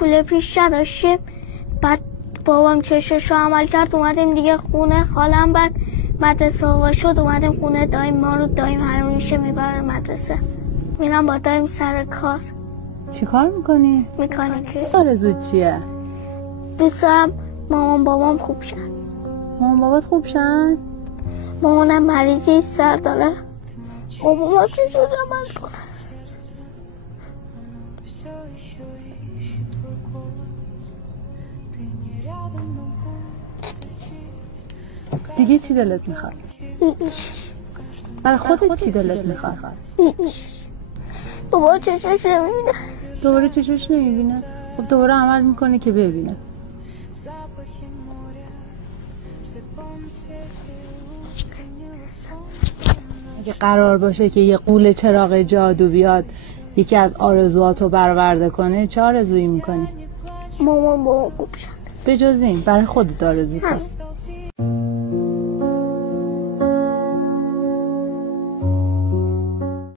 پول پیش نداشتیم. بعد بابام چششو عمل کرد اومدیم دیگه خونه. خالم بعد مدرسه آوا شد اومدیم خونه. دایم ما رو دایم همیشه میبره مدرسه. میرم با دایم سر کار. چی کار میکنی؟ مکانیکی. آرزوت چیه؟ دوست دارم مامان بابام خوب شن. مامان بابات خوب شن؟ مامانم مریضی سر داره. بابام چی شده من کنه؟ دیگه چی دلت میخواد؟ برای خودت چی دلت میخواد؟ بابا چشش نمیبینه. دوباره چشش نمیبینه؟ خب دوباره عمل میکنه که ببینه. اگه قرار باشه که یه قول چراغ جادو بیاد یکی از آرزوهاتو برآورده کنه چه آرزویی میکنی؟ مامان بابام خوب شن. به جز این برای خودت آرزو کن.